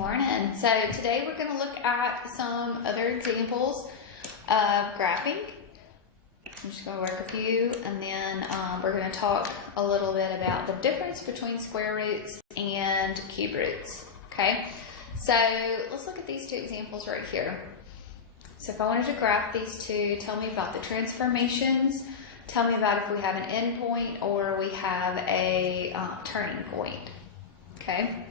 Morning. So today we're going to look at some other examples of graphing. I'm just going to work a few, and then we're going to talk a little bit about the difference between square roots and cube roots. Okay, so let's look at these two examples right here. So if I wanted to graph these two, tell me about the transformations. Tell me about if we have an endpoint or we have a turning point. Okay.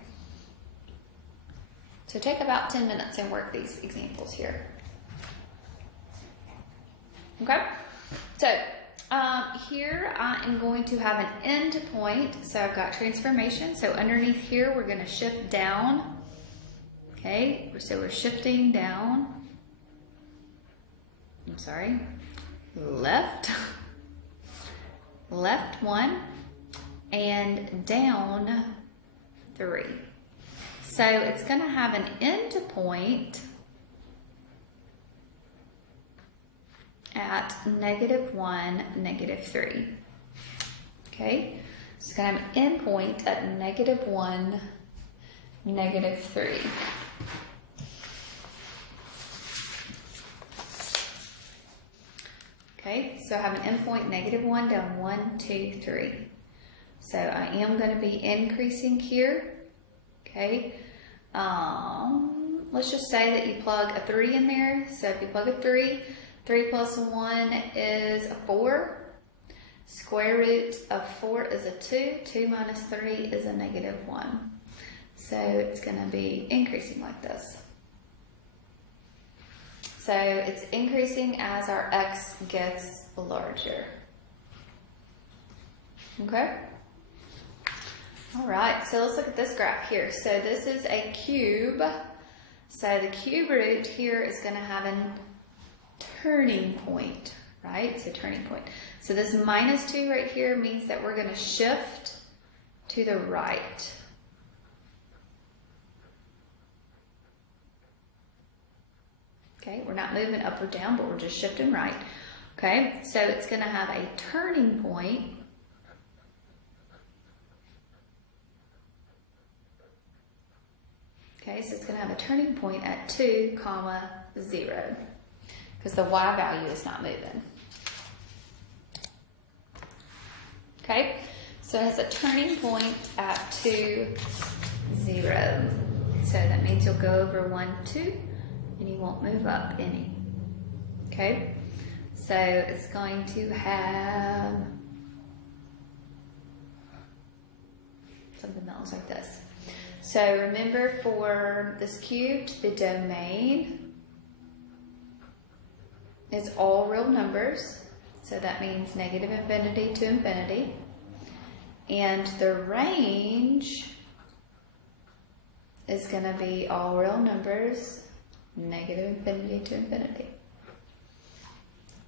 So take about 10 minutes and work these examples here. Okay, so here I am going to have an end point. So I've got transformation. So underneath here, we're going to shift down. Okay, so we're shifting down. I'm sorry, left, left 1, and down 3. So it's going to have an end point at -1, -3. Okay, so it's going to have an end point at -1, -3. Okay, so I have an end point -1 down 1, 2, 3. So I am going to be increasing here. Okay, let's just say that you plug a 3 in there. So if you plug a 3, 3 plus 1 is a 4. Square root of 4 is a 2. 2 minus 3 is a -1. So it's going to be increasing like this. So it's increasing as our x gets larger. Okay? All right, so let's look at this graph here. So this is a cube. So the cube root here is going to have a turning point, right? So turning point. So this -2 right here means that we're going to shift to the right. Okay, we're not moving up or down, but we're just shifting right. Okay, so it's going to have a turning point . Okay, so it's going to have a turning point at 2, 0, because the y value is not moving. Okay, so it has a turning point at 2, 0. So that means you'll go over 1, 2, and you won't move up any. Okay, so it's going to have something that looks like this. So remember, for this cubed, the domain is all real numbers. So that means -infinity to infinity. And the range is going to be all real numbers, -infinity to infinity.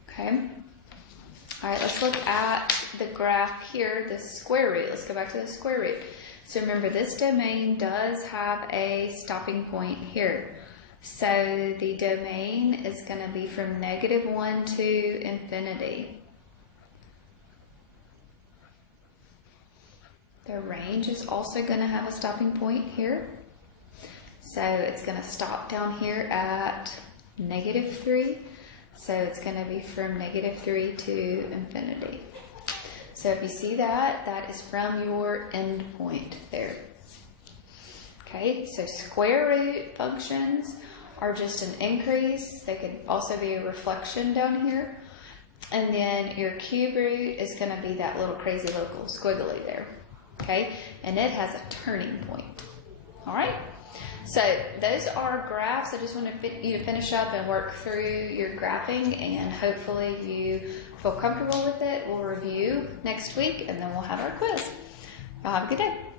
Okay. All right, let's look at the graph here, the square root. Let's go back to the square root. So remember, this domain does have a stopping point here. So the domain is going to be from -1 to infinity. The range is also going to have a stopping point here. So it's going to stop down here at -3. So it's going to be from -3 to infinity. So if you see that, that is from your end point there. Okay, so square root functions are just an increase. They could also be a reflection down here. And then your cube root is going to be that little crazy local squiggly there. Okay, and it has a turning point. All right, so those are graphs. I just want you to finish up and work through your graphing, and hopefully you feel comfortable with it. We'll review next week, and then we'll have our quiz. Y'all have a good day.